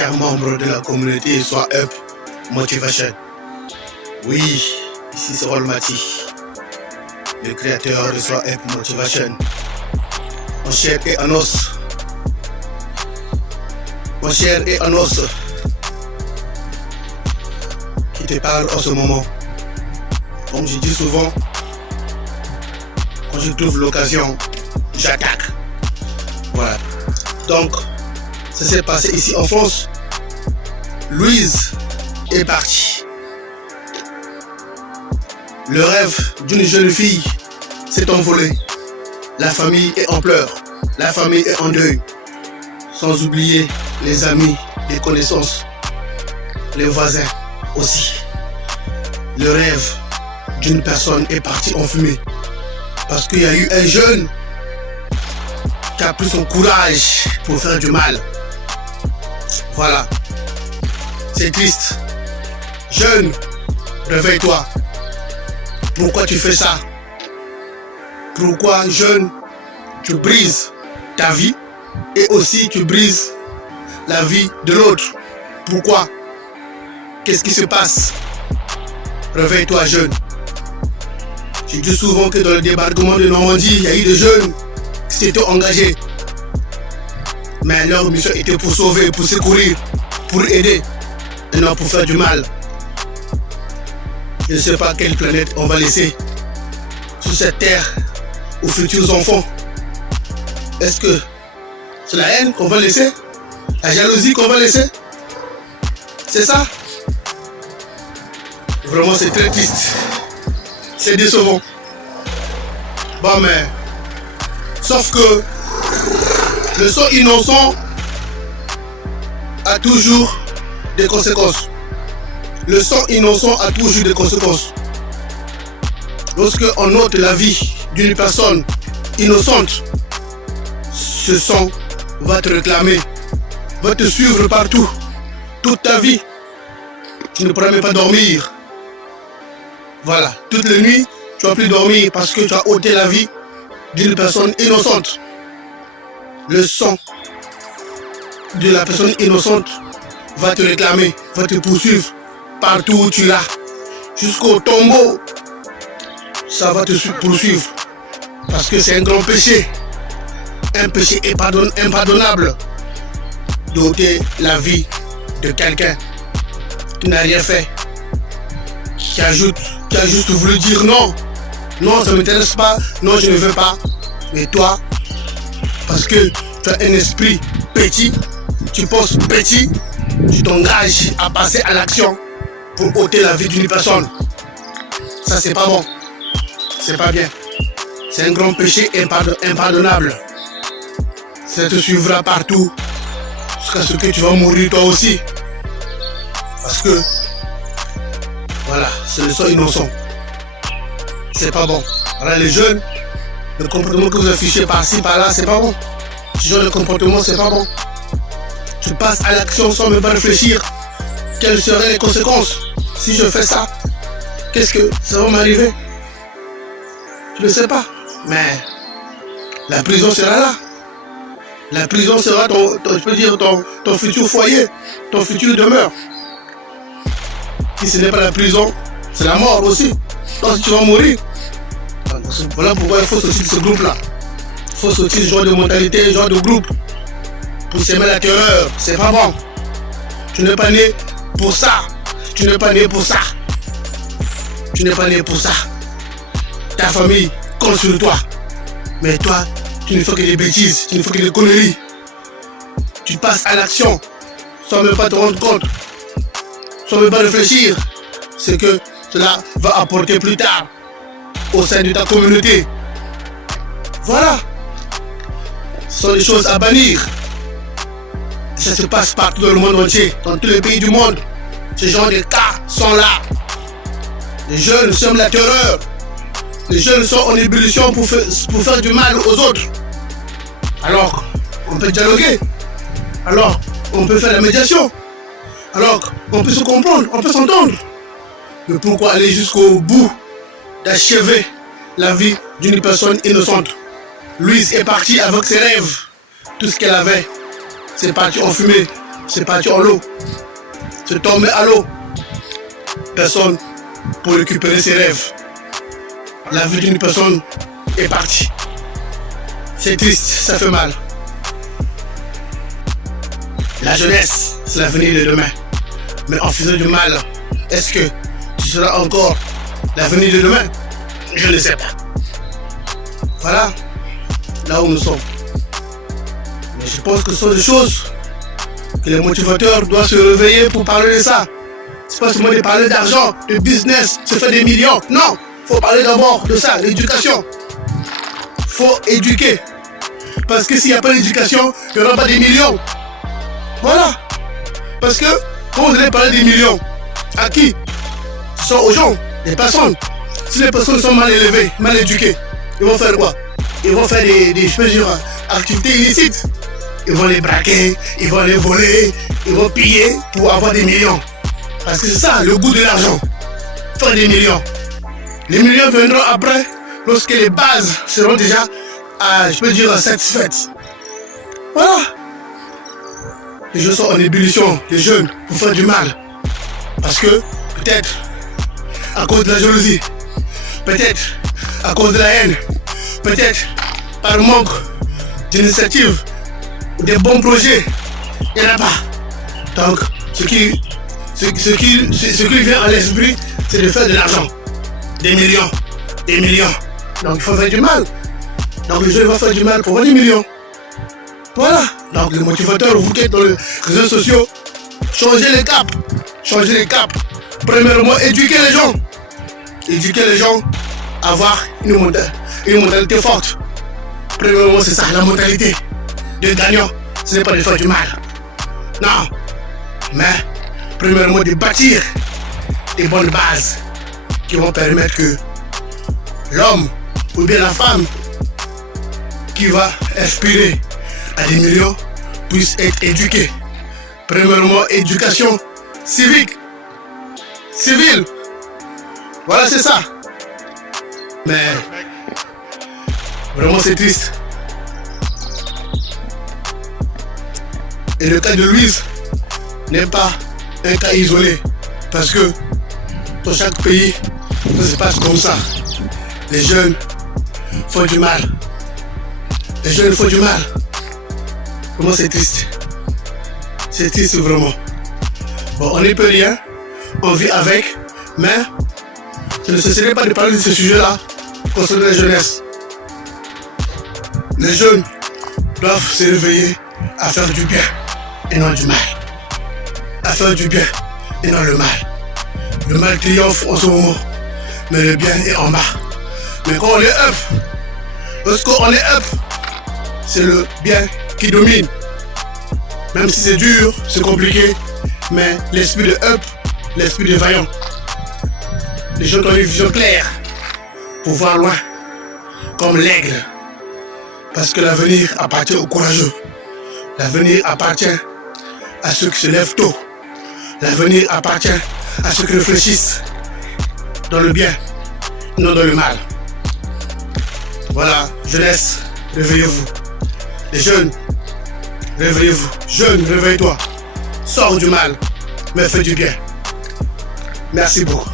chers membres de la communauté Sois Up Motivation. Oui, ici c'est Rolmati, le créateur de Sois Up Motivation. En chair et en os. En chair et en os. Qui te parle en ce moment. Comme je dis souvent, quand je trouve l'occasion, j'attaque. Voilà. Donc, ça s'est passé ici en France. Louise est partie. Le rêve d'une jeune fille s'est envolé. La famille est en pleurs. La famille est en deuil. Sans oublier les amis, les connaissances, les voisins aussi. Le rêve d'une personne est parti en fumée. Parce qu'il y a eu un jeune qui a pris son courage pour faire du mal. Voilà. C'est triste. Jeune, réveille-toi. Pourquoi tu fais ça? Pourquoi, jeune, tu brises ta vie et aussi tu brises la vie de l'autre? Pourquoi? Qu'est-ce qui se passe? Réveille-toi, jeune. Je dis souvent que dans le débarquement de Normandie, il y a eu des jeunes qui s'étaient engagés. Mais leur mission était pour sauver, pour secourir, pour aider, et non pour faire du mal. Je ne sais pas quelle planète on va laisser sur cette terre aux futurs enfants. Est-ce que c'est la haine qu'on va laisser? La jalousie qu'on va laisser? C'est ça? Vraiment, c'est très triste. C'est décevant. Bon, mais sauf que le sang innocent a toujours des conséquences. Le sang innocent a toujours des conséquences. Lorsque on ôte la vie d'une personne innocente, ce sang va te réclamer, va te suivre partout, toute ta vie. Tu ne pourras même pas dormir. Voilà, toutes les nuits, tu ne vas plus dormir parce que tu as ôté la vie d'une personne innocente. Le sang de la personne innocente va te réclamer, va te poursuivre partout où tu iras. Jusqu'au tombeau, ça va te poursuivre. Parce que c'est un grand péché. Un péché impardonnable d'ôter la vie de quelqu'un qui n'a rien fait. Qui a juste voulu dire non. Non, ça ne m'intéresse pas. Non, je ne veux pas. Mais toi, parce que tu as un esprit petit, tu penses petit, tu t'engages à passer à l'action pour ôter la vie d'une personne. Ça, c'est pas bon. C'est pas bien. C'est un grand péché impardonnable. Ça te suivra partout jusqu'à ce que tu vas mourir toi aussi. Parce que voilà, c'est le sang innocent. C'est pas bon. Alors les jeunes, le comportement que vous affichez par-ci, par-là, c'est pas bon. Ce genre de comportement, c'est pas bon. Tu passes à l'action sans même pas réfléchir. Quelles seraient les conséquences si je fais ça? Qu'est-ce que ça va m'arriver? Tu ne sais pas. Mais la prison sera là. La prison sera ton futur foyer, ton futur demeure. Si ce n'est pas la prison, c'est la mort aussi. Donc si tu vas mourir. Voilà pourquoi il faut sortir de ce groupe-là. Il faut sortir ce genre de mentalité, ce genre de groupe. Pour s'aimer la terreur, c'est pas bon. Tu n'es pas né pour ça. Tu n'es pas né pour ça. Tu n'es pas né pour ça. Ta famille compte sur toi. Mais toi, tu ne fais que des bêtises, tu ne fais que des conneries. Tu passes à l'action sans même pas te rendre compte. Sans même pas réfléchir ce que cela va apporter plus tard au sein de ta communauté. Voilà. Ce sont des choses à bannir. Ça se passe partout dans le monde entier, dans tous les pays du monde. Ce genre de cas sont là. Les jeunes sèment la terreur. Les jeunes sont en ébullition pour faire du mal aux autres. Alors, on peut dialoguer. Alors, on peut faire la médiation. Alors, on peut se comprendre, on peut s'entendre. Mais pourquoi aller jusqu'au bout d'achever la vie d'une personne innocente? Louise est partie avec ses rêves. Tout ce qu'elle avait, c'est parti en fumée. c'est parti en l'eau. C'est tombé à l'eau. Personne pour récupérer ses rêves. La vie d'une personne est partie. C'est triste, ça fait mal. La jeunesse, c'est l'avenir de demain. Mais en faisant du mal, est-ce que tu seras encore l'avenir de demain? Je ne sais pas. Voilà là où nous sommes. Mais je pense que ce sont des choses que les motivateurs doivent se réveiller pour parler de ça. C'est pas seulement de parler d'argent, de business, se faire des millions. Non, il faut parler d'abord de ça, l'éducation. Il faut éduquer. Parce que s'il n'y a pas d'éducation, il n'y aura pas des millions. Voilà. Parce que quand vous allez parler des millions, à qui? Ce sont aux gens, les personnes. Si les personnes sont mal élevées, mal éduquées, ils vont faire quoi? Ils vont faire des activités illicites. Ils vont les braquer, ils vont les voler, ils vont piller pour avoir des millions. Parce que c'est ça le goût de l'argent. Faire des millions. Les millions viendront après, lorsque les bases seront déjà, satisfaites. Voilà. Les gens sont en ébullition, les jeunes, pour faire du mal. Parce que, peut-être, à cause de la jalousie, peut-être, à cause de la haine, peut-être, par manque d'initiative, des bons projets, il n'y en a pas. Donc, ce qui vient à l'esprit, c'est de faire de l'argent. Des millions. Donc, il faut faire du mal. Donc, les jeunes vont faire du mal pour avoir des millions. Voilà. Donc, les motivateurs, vous qui êtes dans les réseaux sociaux, changez les caps. Premièrement, éduquez les gens. Éduquer les gens à avoir une mentalité forte. Premièrement, c'est ça, la mentalité de gagnant. Ce n'est pas de faire du mal. Non. Mais, premièrement, de bâtir des bonnes bases qui vont permettre que l'homme ou bien la femme qui va aspirer à des millions puisse être éduqué. Premièrement, éducation civile. Voilà, c'est ça. Mais vraiment, c'est triste. Et le cas de Louise n'est pas un cas isolé. Parce que dans chaque pays, ça se passe comme ça. Les jeunes font du mal. Vraiment, c'est triste. C'est triste, vraiment. Bon, on n'y peut rien. On vit avec. Mais je ne cesserai pas de parler de ce sujet-là concernant la jeunesse. Les jeunes doivent se réveiller à faire du bien et non du mal. À faire du bien et non le mal. Le mal triomphe en ce moment, mais le bien est en bas. Mais quand on est up, lorsqu'on est up, c'est le bien qui domine. Même si c'est dur, c'est compliqué, mais l'esprit de up, l'esprit de vaillant. Les gens qui ont une vision claire pour voir loin, comme l'aigle. Parce que l'avenir appartient aux courageux. L'avenir appartient à ceux qui se lèvent tôt. L'avenir appartient à ceux qui réfléchissent dans le bien, non dans le mal. Voilà, jeunesse, réveillez-vous. Les jeunes, réveillez-vous. Jeunes, réveille-toi. Sors du mal, mais fais du bien. Merci beaucoup.